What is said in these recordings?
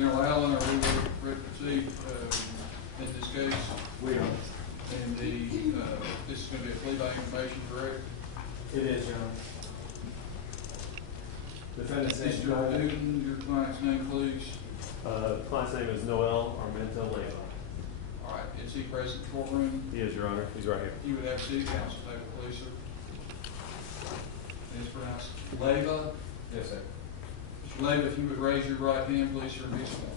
General Allen, are we ready to proceed in this case? We are. And this is going to be a plea by information, correct? It is, Your Honor. Defendant's name. Mr. Newton, your client's name, please. Client's name is Noel Leyva. All right, is he present in the courtroom? He is, Your Honor. He's right here. You would have city council table, please, sir. It's pronounced Leyva. Yes, sir. Mr. Leyva, if you would raise your right hand, please, sir, be sworn.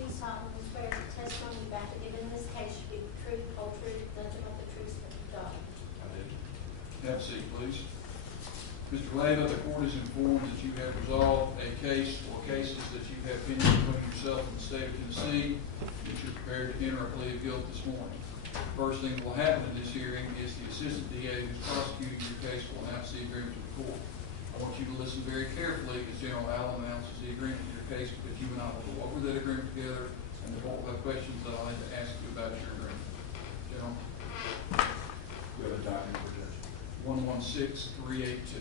Do solemnly swear that the testimony you're about to give in this case should be the truth, whole truth, nothing but the truth, so help you God. I did. Have a seat, please. Mr. Leyva, the court is informed that you have resolved a case or cases that you have pending between yourself and the state of Tennessee, that you're prepared to enter a plea of guilt this morning. The first thing that will happen in this hearing is the assistant DA who's prosecuting your case will announce the agreement to the court. I want you to listen very carefully as General Allen announces the agreement to your case, because you and I will go over that agreement together, and the court will have questions that I'll need to ask you about your agreement. General? We have a document for judge. 116382.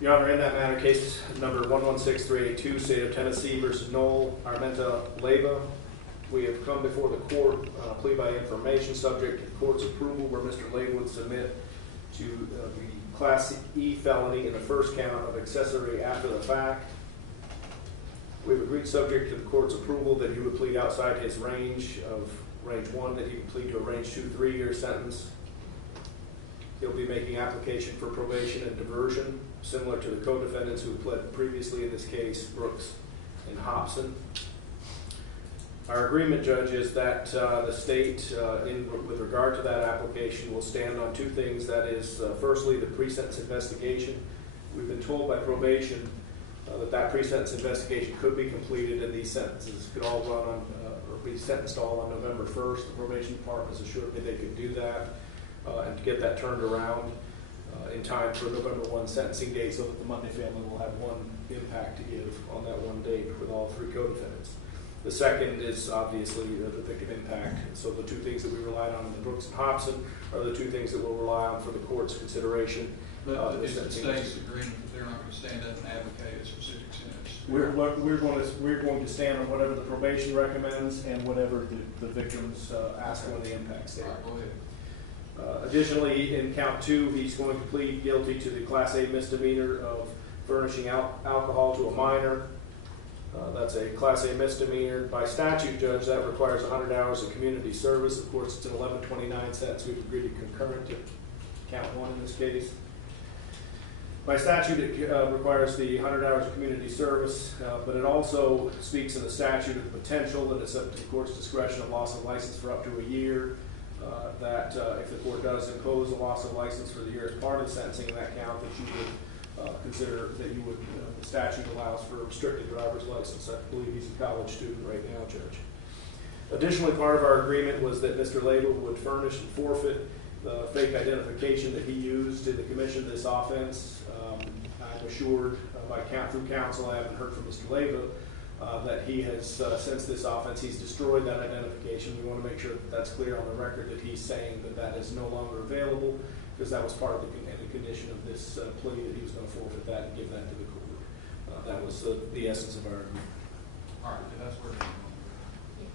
Your Honor, in that matter, case number 116382, State of Tennessee versus Noel Leyva. We have come before the court on a plea by information subject to the court's approval, where Mr. Leyva would submit to the Class E felony in the first count of accessory after the fact. We've agreed, subject to the court's approval, that he would plead outside his range of range 1, that he would plead to a range 2 3-year sentence. He'll be making application for probation and diversion, similar to the co-defendants who pled previously in this case, Brooks and Hobson. Our agreement, Judge, is that the state, with regard to that application, will stand on two things. That is, firstly, the pre-sentence investigation. We've been told by probation that pre-sentence investigation could be completed, and these sentences could all run on, or be sentenced all on November 1st. The probation department has assured me they could do that and to get that turned around in time for November 1 sentencing date, so that the Munday family will have one impact to give on that one date with all three co-defendants. The second is obviously the victim impact. So the two things that we relied on in the Brooks and Hobson are the two things that we'll rely on for the court's consideration. But is the state's agreement that they're not going to stand up and advocate a specific sentence? We're going to stand on whatever the probation recommends and whatever the victims ask when the impact statement. All right, go ahead. Additionally, in count 2, he's going to plead guilty to the Class A misdemeanor of furnishing alcohol to a minor. That's a Class A misdemeanor. By statute, Judge, that requires 100 hours of community service. Of course, it's an 1129 sentence. We've agreed to concurrent to count 1 in this case. By statute, it requires the 100 hours of community service, but it also speaks in the statute of the potential that it's up to the court's discretion of loss of license for up to a year. That if the court does impose a loss of license for the year as part of the sentencing in that count, that you would consider that you would, the statute allows for a restricted driver's license. I believe he's a college student right now, Judge. Additionally, part of our agreement was that Mr. Leyva would furnish and forfeit the fake identification that he used in the commission of this offense. I'm assured by through counsel, I haven't heard from Mr. Leyva, that he has, since this offense, he's destroyed that identification. We want to make sure that that's clear on the record, that he's saying that that is no longer available, because that was part of the condition of this plea, that he was going to forfeit that and give that to the court. That was the essence of our agreement. All right, that's where it's going.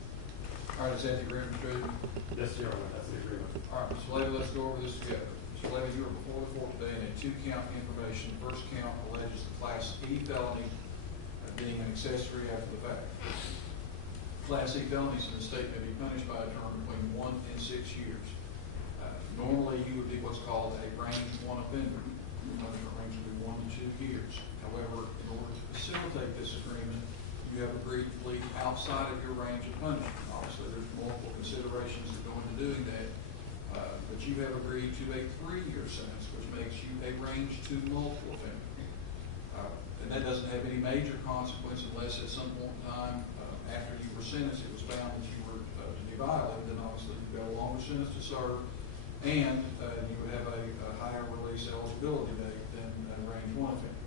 All right, is that the agreement, Mr. Eden? Yes, Your Honor, that's the agreement. All right, Mr. Leyva, let's go over this together. Mr. Leyva, you are before the court today in a 2-count information. The first count alleges the Class E felony of being an accessory after the fact. Class E felonies in the state may be punished by a term between 1 and 6 years. Normally, you would be what's called a range 1 offender. Your punishment range would be 1 to 2 years. However, in order to facilitate this agreement, you have agreed to plead outside of your range of punishment. Obviously, there's multiple considerations that go into doing that, but you have agreed to a 3-year sentence, which makes you a range 2 multiple offender. And that doesn't have any major consequence unless at some point in time after you were sentenced it was found that you were to be violated. Then obviously you've got a longer sentence to serve, and you would have a higher release eligibility date than a range 1 offender.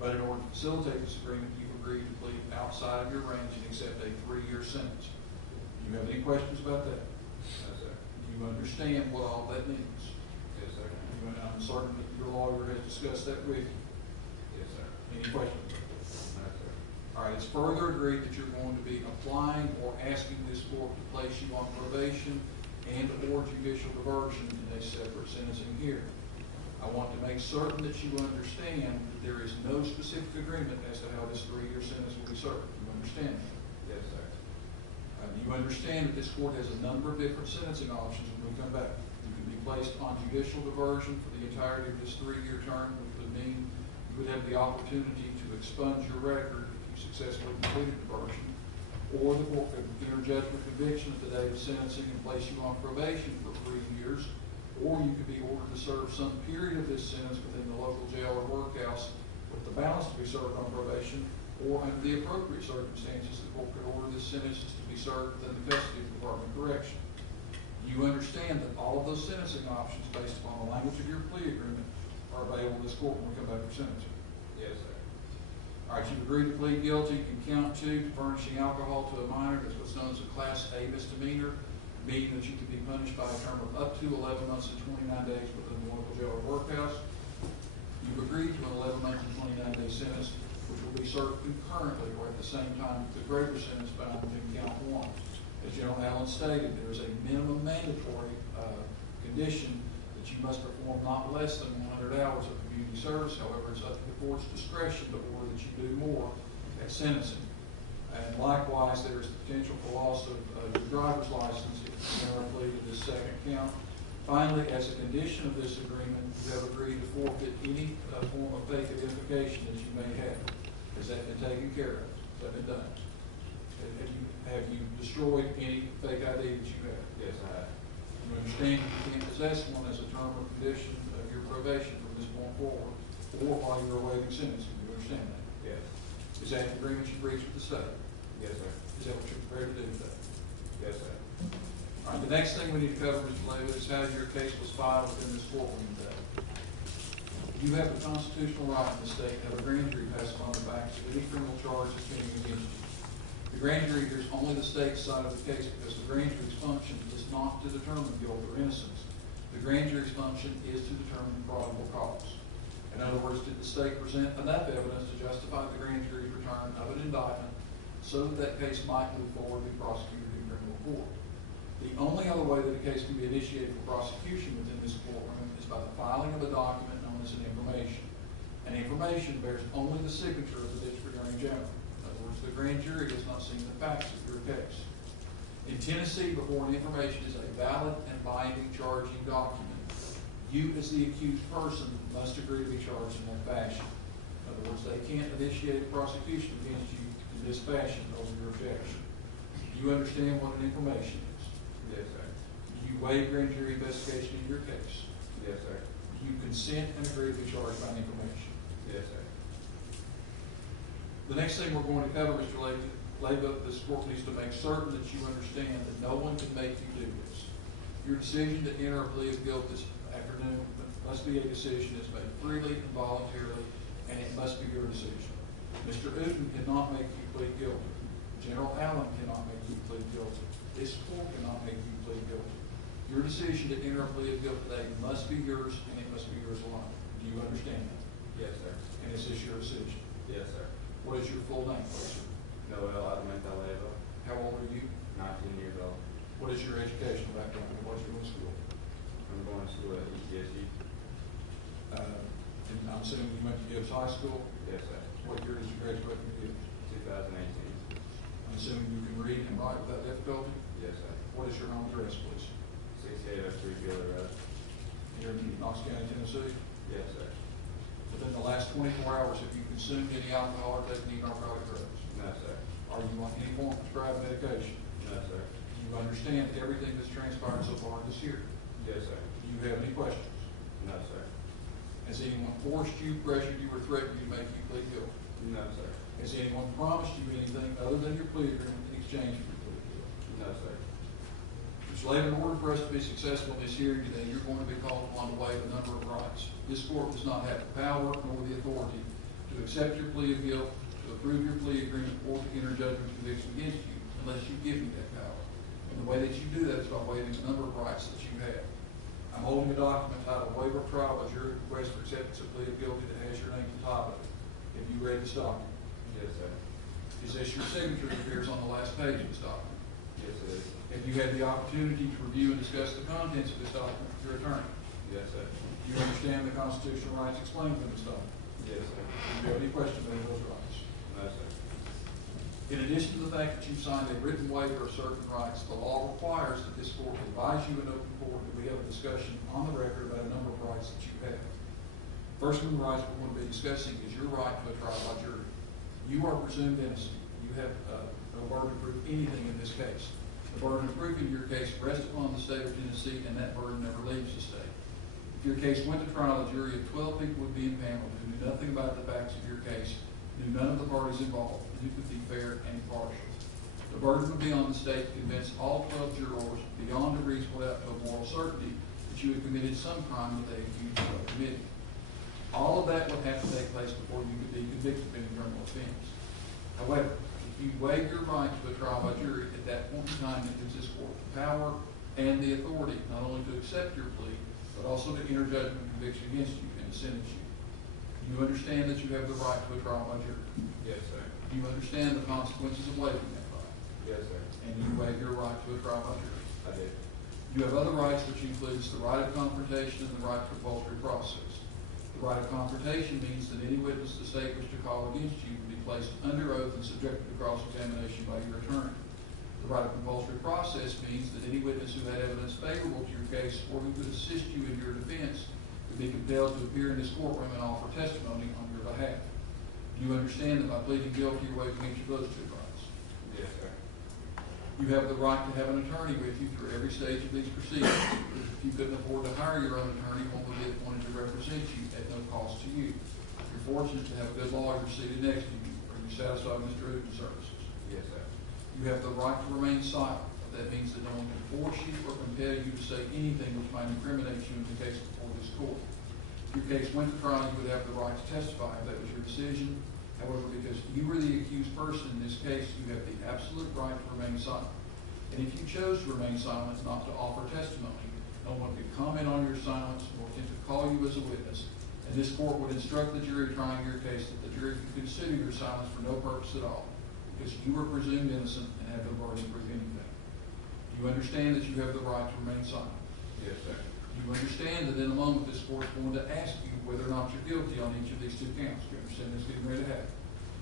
But in order to facilitate this agreement, you've agreed to plead outside of your range and accept a 3-year sentence. Do you have any questions about that? Yes, sir. Do you understand what all that means? Yes, sir. I'm certain that your lawyer has discussed that with you. Yes, sir. Any questions? All right, it's further agreed that you're going to be applying or asking this court to place you on probation and or judicial diversion in a separate sentencing hearing. I want to make certain that you understand that there is no specific agreement as to how this 3-year sentence will be served. You understand that? Yes, sir. You understand that this court has a number of different sentencing options when we come back. You can be placed on judicial diversion for the entirety of this 3-year term, which would mean you would have the opportunity to expunge your record if you successfully completed diversion, or the court could enter judgment conviction at the day of sentencing and place you on probation for 3 years, or you could be ordered to serve some period of this sentence within the local jail or workhouse with the balance to be served on probation, or under the appropriate circumstances, the court could order this sentence to be served within the custody of the Department of Correction. You understand that all of those sentencing options based upon the language of your plea agreement are available to this court when we come back for sentencing. Yes, sir. All right, you've agreed to plead guilty in count 2 to furnishing alcohol to a minor. That's what's known as a Class A misdemeanor, meaning that you can be punished by a term of up to 11 months and 29 days within the local jail or workhouse. You've agreed to an 11-month and 29-day sentence, which will be served concurrently or at the same time with the greater sentence found within count 1. As General Allen stated, there is a minimum mandatory condition that you must perform not less than 100 hours of community service. However, it's up to the court's discretion to order that you do more at sentencing. And likewise, there is the potential for loss of your driver's license if you enter a plea to this second count. Finally, as a condition of this agreement, you have agreed to forfeit any form of fake identification that you may have. Has that been taken care of? Has that been done? Have you destroyed any fake ID that you have? Yes, I have. You understand you can't possess one as a term or condition of your probation from this point forward, or while you're awaiting sentencing. You understand that? Yes. Is that the agreement you've reached with the state? Yes, sir. Is that what you're prepared to do today? Yes, sir. All right, the next thing we need to cover, Mr. Leyva, is how your case was filed within this courtroom today. You have the constitutional right in the state to have a grand jury pass upon the facts of any criminal charge that's pending against you. The grand jury hears only the state's side of the case because the grand jury's function is not to determine guilt or innocence. The grand jury's function is to determine probable cause. In other words, did the state present enough evidence to justify the grand jury's return of an indictment so that that case might move forward and be prosecuted in criminal court? The only other way that a case can be initiated for prosecution within this courtroom is by the filing of a document known as an information. An information bears only the signature of the district attorney general. In other words, the grand jury has not seen the facts of your case. In Tennessee, before an information is a valid and binding charging document, you as the accused person must agree to be charged in that fashion. In other words, they can't initiate a prosecution against you in this fashion over your objection. Do you understand what an information is? Yes, sir. Do you waive grand jury investigation in your case? Yes, sir. Do you consent and agree to be charged by an information? Yes, sir. The next thing we're going to cover, Mr. Leyva, this court needs to make certain that you understand that no one can make you do this. Your decision to enter a plea of guilt this afternoon must be a decision that's made freely and voluntarily, and it must be your decision. Mr. Uten cannot make you plead guilty. General Allen cannot make you plead guilty. This court cannot make you plead guilty. Your decision to enter a plea of guilt today must be yours, and it must be yours alone. Do you understand that? Yes, sir. And is this your decision? Yes, sir. What is your full name, please, sir? Noel Leyva, How old are you? 19 years old. What is your educational background, and what is your school? I'm going to school at ETSU. And I'm assuming you went to Gibbs High School. Yes, sir. What year did you graduate from Gibbs? 2018. I'm assuming you can read and write without difficulty. Yes, sir. What is your home address, please? 6803 Gilder Road. Here in Knox County, Tennessee. Yes, sir. Within the last 24 hours, have you consumed any alcohol or taken any narcotic drugs? No, sir. Are you on any form of prescribed medication? No, sir. Do you understand everything that's transpired so far in this hearing? Yes, sir. Do you have any questions? No, sir. Has anyone forced you, pressured you, or threatened you to make you plead guilty? No, sir. Has anyone promised you anything other than your plea agreement in exchange for your plea deal? No, sir. Mr. Leyva, in order for us to be successful in this hearing today, you're going to be called upon to waive a number of rights. This court does not have the power nor the authority to accept your plea of guilt, to approve your plea agreement, or to enter judgment conviction against you unless you give me that power. And the way that you do that is by waiving a number of rights that you have. I'm holding a document titled Waiver of Trial as your request for acceptance of plea of guilty that has your name at the top of it. Have you read this document? Yes, sir. Is this your signature that appears on the last page of this document? Yes, it is. Have you had the opportunity to review and discuss the contents of this document with your attorney? Yes, sir. Do you understand the constitutional rights explained in this document? Yes, sir. Do you have any questions about those rights? No, sir. In addition to the fact that you've signed a written waiver of certain rights, the law requires that this court advise you in open court that we have a discussion on the record about a number of rights that you have. First of the rights we're going to be discussing is your right to a trial by jury. You are presumed innocent. You have no burden to prove anything in this case. The burden of proof in your case rests upon the state of Tennessee, and that burden never leaves the state. If your case went to trial, a jury of 12 people would be impaneled who knew nothing about the facts of your case, knew none of the parties involved, and who could be fair and impartial. The burden would be on the state to convince all 12 jurors beyond a reasonable doubt of moral certainty that you had committed some crime that they accused you of committing. All of that would have to take place before you could be convicted of any criminal offense. However, if you waive your right to a trial by jury, at that point in time, it gives this court the power and the authority not only to accept your plea, but also to enter judgment and conviction against you and to sentence you. You understand that you have the right to a trial by jury. Yes, sir. You understand the consequences of waiving that right. Yes, sir. And you waive your right to a trial by jury. I did. You have other rights, which includes the right of confrontation and the right to compulsory process. The right of confrontation means that any witness the state wishes to call against you will be placed under oath and subjected to cross-examination by your attorney. The right of compulsory process means that any witness who had evidence favorable to your case or who could assist you in your defense would be compelled to appear in this courtroom and offer testimony on your behalf. Do you understand that by pleading guilty, you're waiving each of those two rights? Yes, sir. You have the right to have an attorney with you through every stage of these proceedings. If you couldn't afford to hire your own attorney, one would be appointed to represent you at no cost to you. You're fortunate to have a good lawyer seated next to you. Are you satisfied with Mr. Uden's services? Yes, sir. You have the right to remain silent. That means that no one can force you or compel you to say anything which might incriminate you in the case before this court. If your case went to trial, you would have the right to testify if that was your decision. However, because you were the accused person in this case, you have the absolute right to remain silent. And if you chose to remain silent, not to offer testimony, no one could comment on your silence or attempt to call you as a witness. And this court would instruct the jury trying your case that the jury could consider your silence for no purpose at all, because you were presumed innocent and have no burden to prove anything. Do you understand that you have the right to remain silent? Yes, sir. Do you understand that in a moment this court is going to ask you whether or not you're guilty on each of these two counts? Do you understand this getting ready to happen?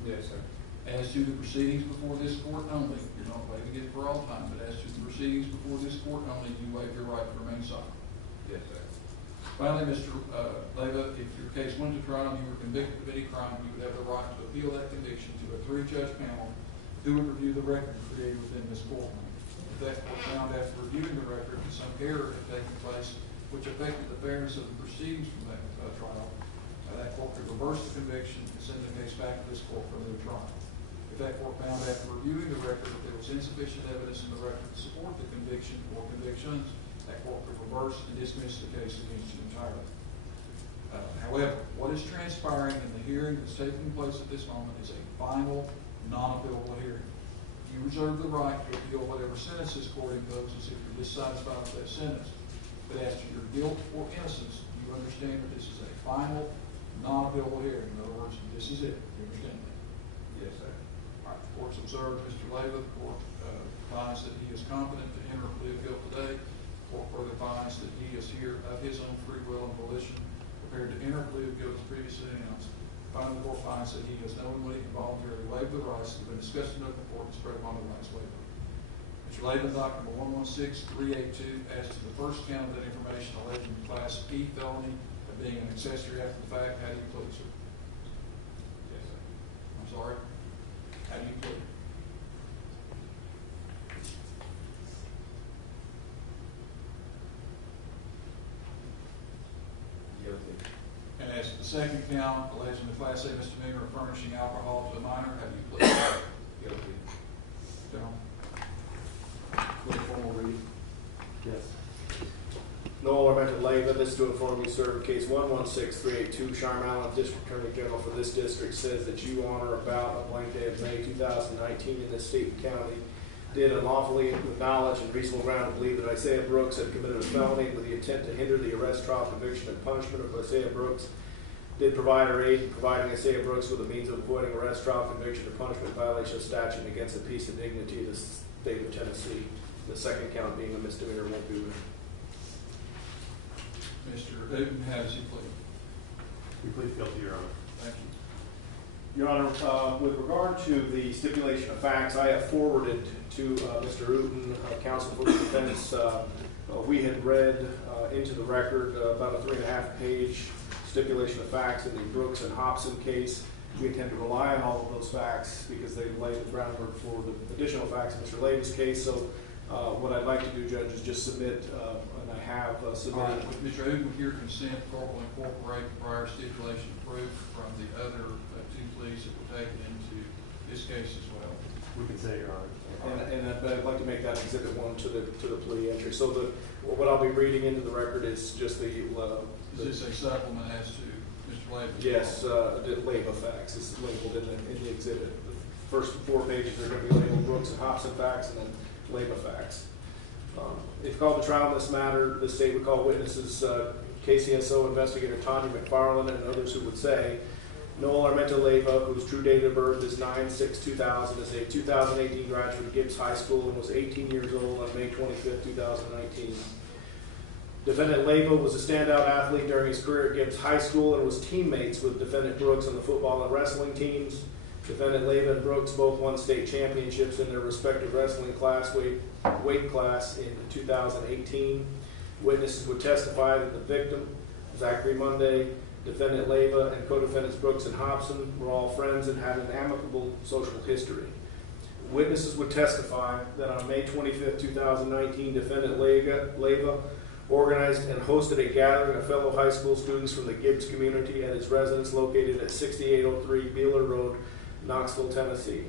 Yes, sir. As to the proceedings before this court only, you're not waiving it for all time, but as to the proceedings before this court only, you waive your right to remain silent. Yes, sir. Finally, Mr. Leyva, if your case went to trial and you were convicted of any crime, you would have the right to appeal that conviction to a 3-judge panel who would review the record created within this courtroom. If that court found after reviewing the record that some error had taken place which affected the fairness of the proceedings from that trial, that court could reverse the conviction and send the case back to this court for another trial. If that court found after reviewing the record that there was insufficient evidence in the record to support the conviction or convictions, that court could reverse and dismiss the case against you entirely. However, what is transpiring in the hearing that's taking place at this moment is a final, non-appealable hearing. You reserve the right to appeal whatever sentence this court imposes if you're dissatisfied with that sentence. But as to your guilt or innocence, you understand that this is a final, non-appealable hearing. In other words, this is it. You understand that? Yes, sir. All right, the court's observed Mr. Leyva. The court finds that he is competent to enter a plea of guilt today. The court further finds that he is here of his own free will and volition, prepared to enter a plea of guilt as previously announced. Finally, the court finds that he has knowingly and voluntarily waived the rights that have been discussed in open court and spread upon the rights waiver. Mr. Leyva, document 116382, as to the first count of that information alleging Class E felony of being an accessory after the fact, how do you plead, sir? Yes, sir. I'm sorry? How do you plead? Guilty. And as to the second count, alleging the Class A misdemeanor of furnishing alcohol to a minor, how do you plead? Guilty. Gentlemen? With a formal reading. Yes. Noel Leyva, this to inform you, sir, case 116382, Sharm Allen District Attorney General for this district says that you on or about a blank day of May 2019 in this state and county did unlawfully, with knowledge and reasonable ground to believe that Isaiah Brooks had committed a felony with the intent to hinder the arrest, trial, conviction, and punishment of Isaiah Brooks did provide or aid in providing Isaiah Brooks with a means of avoiding arrest, trial, conviction, or punishment violation of statute against the peace and dignity of the state of Tennessee. The second count being a misdemeanor won't be with. Mr. Uden, how does he plead? We plead guilty, Your Honor. Thank you. Your Honor, with regard to the stipulation of facts, I have forwarded to Mr. Uden, counsel for the defense. We had read into the record about a 3.5-page stipulation of facts in the Brooks and Hobson case. We intend to rely on all of those facts because they lay the groundwork for the additional facts in Mr. Leyva's case. So what I'd like to do, Judge, is just submit, and I have submitted. All right, with Mr. Uden, with your consent, the court will incorporate the prior stipulation of proof from the other two pleas that were taken into this case as well. We can say, Your Honor. And I'd like to make that Exhibit 1 to the plea entry. So what I'll be reading into the record is just the Is this a supplement as to Mr. Leyva? yes, the Leyva facts. This is labeled in the exhibit. The first 4 pages are going to be labeled Brooks and Hobson facts, and then Leyva facts. If called to trial in this matter, the state would call witnesses KCSO investigator Tanya McFarland and others who would say Noel Leyva, whose true date of birth is 9/6/2000, is a 2018 graduate of Gibbs High School and was 18 years old on May 25, 2019. Defendant Leyva was a standout athlete during his career at Gibbs High School and was teammates with Defendant Brooks on the football and wrestling teams. Defendant Leyva and Brooks both won state championships in their respective wrestling weight class in 2018. Witnesses would testify that the victim, Zach Munday, Defendant Leyva, and co-defendants Brooks and Hobson were all friends and had an amicable social history. Witnesses would testify that on May 25, 2019, Defendant Leyva organized and hosted a gathering of fellow high school students from the Gibbs community at his residence located at 6803 Beeler Road, Knoxville, Tennessee.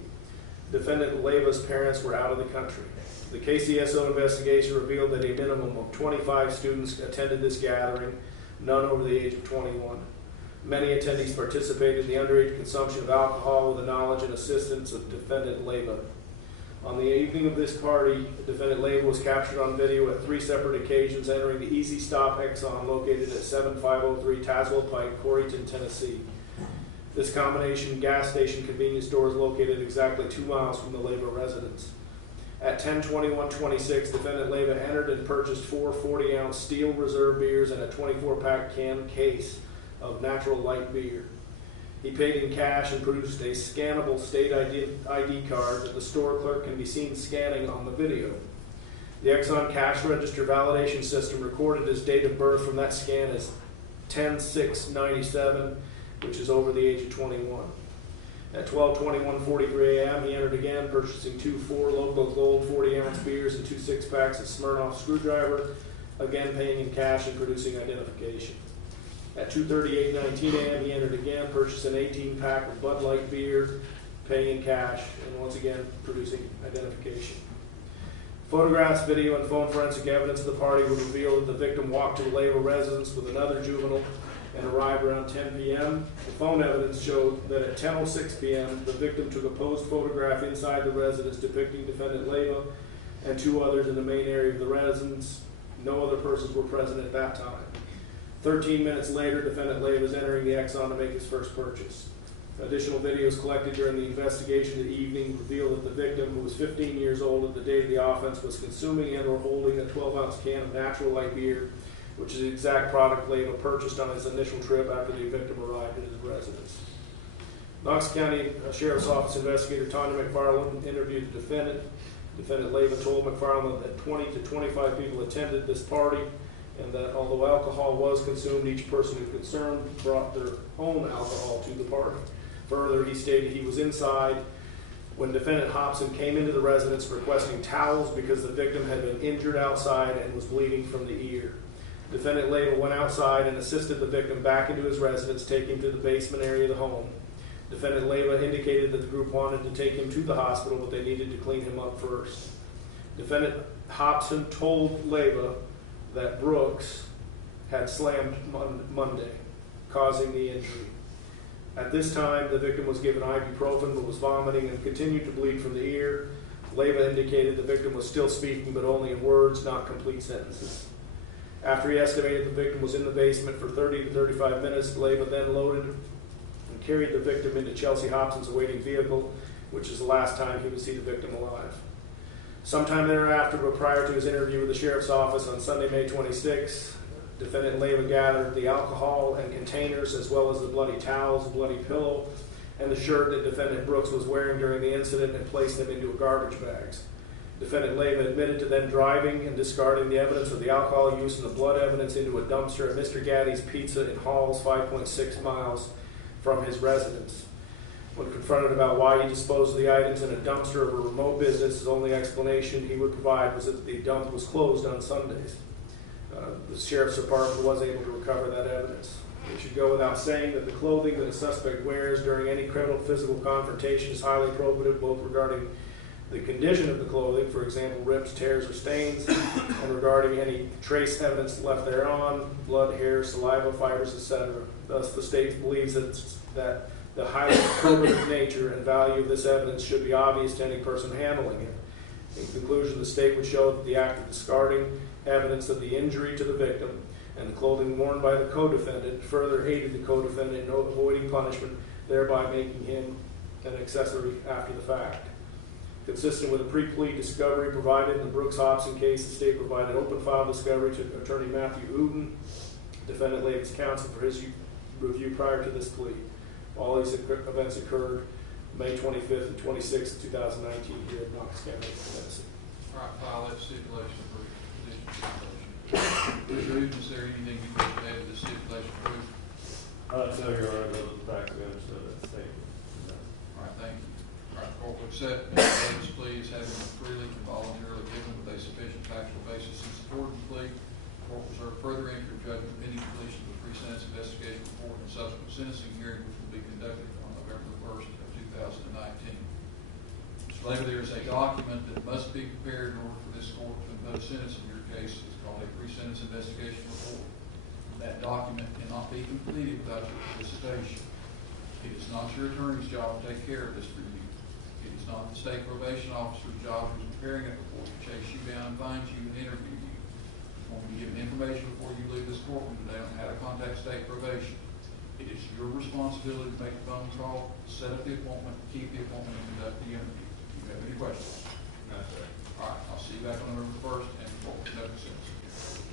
Defendant Leyva's parents were out of the country. The KCSO investigation revealed that a minimum of 25 students attended this gathering, none over the age of 21. Many attendees participated in the underage consumption of alcohol with the knowledge and assistance of Defendant Leyva. On the evening of this party, Defendant Leyva was captured on video at 3 separate occasions entering the Easy Stop Exxon located at 7503 Tazewell Pike, Coreyton, Tennessee. This combination gas station convenience store is located exactly 2 miles from the Leyva residence. At 10:21:26, Defendant Leyva entered and purchased 4 40-ounce steel reserve beers and a 24-pack can case of natural light beer. He paid in cash and produced a scannable state ID card that the store clerk can be seen scanning on the video. The Exxon cash register validation system recorded his date of birth from that scan as 10/6/97, which is over the age of 21. At 12:21:43 a.m., he entered again, purchasing 2 4 Local Gold 40-ounce beers and 2 6-packs of Smirnoff Screwdriver, again paying in cash and producing identification. At 2:38:19 a.m., he entered again, purchased an 18-pack of Bud Light beer, paying in cash, and once again producing identification. Photographs, video, and phone forensic evidence of the party would reveal that the victim walked to the Leyva residence with another juvenile and arrived around 10 p.m. The phone evidence showed that at 10:06 p.m., the victim took a posed photograph inside the residence depicting Defendant Leyva and 2 others in the main area of the residence. No other persons were present at that time. 13 minutes later, Defendant Leyva was entering the Exxon to make his first purchase. Additional videos collected during the investigation of the evening revealed that the victim, who was 15 years old at the date of the offense, was consuming and or holding a 12-ounce can of natural light beer, which is the exact product Leyva purchased on his initial trip after the victim arrived at his residence. Knox County Sheriff's Office investigator Tanya McFarland interviewed the defendant. Defendant Leyva told McFarland that 20 to 25 people attended this party, and that although alcohol was consumed, each person who concerned brought their own alcohol to the party. Further, he stated he was inside when Defendant Hobson came into the residence requesting towels because the victim had been injured outside and was bleeding from the ear. Defendant Leyva went outside and assisted the victim back into his residence, taking him to the basement area of the home. Defendant Leyva indicated that the group wanted to take him to the hospital, but they needed to clean him up first. Defendant Hobson told Leyva that Brooks had slammed Munday, causing the injury. At this time, the victim was given ibuprofen but was vomiting and continued to bleed from the ear. Leyva indicated the victim was still speaking but only in words, not complete sentences. After he estimated the victim was in the basement for 30 to 35 minutes, Leyva then loaded and carried the victim into Chelsea Hobson's awaiting vehicle, which is the last time he would see the victim alive. Sometime thereafter, but prior to his interview with the sheriff's office on Sunday, May 26, defendant Leyva gathered the alcohol and containers, as well as the bloody towels, bloody pillow, and the shirt that defendant Brooks was wearing during the incident, and placed them into garbage bags. Defendant Leyva admitted to then driving and discarding the evidence of the alcohol use and the blood evidence into a dumpster at Mr. Gaddy's Pizza in Halls, 5.6 miles from his residence. When confronted about why he disposed of the items in a dumpster of a remote business, his only explanation he would provide was that the dump was closed on Sundays. The sheriff's department was able to recover that evidence. It should go without saying that the clothing that a suspect wears during any criminal physical confrontation is highly probative, both regarding the condition of the clothing, for example, rips, tears, or stains, and regarding any trace evidence left thereon, blood, hair, saliva, fibers, etc. Thus, the state believes that the highly probative nature and value of this evidence should be obvious to any person handling it. In conclusion, the state would show that the act of discarding evidence of the injury to the victim and the clothing worn by the co-defendant further aided the co-defendant in avoiding punishment, thereby making him an accessory after the fact. Consistent with a pre-plea discovery provided in the Brooks-Hobson case, the state provided open file discovery to Attorney Matthew Uden, defendant Leyva's counsel, for his review prior to this plea. All these events occurred May 25th and 26th, 2019 here in Knox County, Tennessee. All right, file that stipulation for position stipulation. Mr. Uden, is there anything you wish to add to this stipulation proof? So, Your Honor, those are the facts we understood at the state. All right, thank you. All right, the court will accept Mr. Davis' plea as having been freely and voluntarily given with a sufficient factual basis in support of the plea. The court will reserve further entry of judgment pending completion of the pre-sentence investigation report and subsequent sentencing hearing, which will be conducted on November 1st of 2019. Mr. Leyva, there is a document that must be prepared in order for this court to impose sentence in your case. It's called a pre-sentence investigation report. That document cannot be completed without your participation. It is not your attorney's job to take care of this for you. It is not the state probation officer's job who's preparing it report to chase you down and find you and interview you. You want to be given information before you leave this courtroom today on how to contact state probation. It is your responsibility to make the phone call, set up the appointment, keep the appointment, and conduct the interview. Do you have any questions? No, sir. All right, I'll see you back on November 1st and the court will conduct the sentence.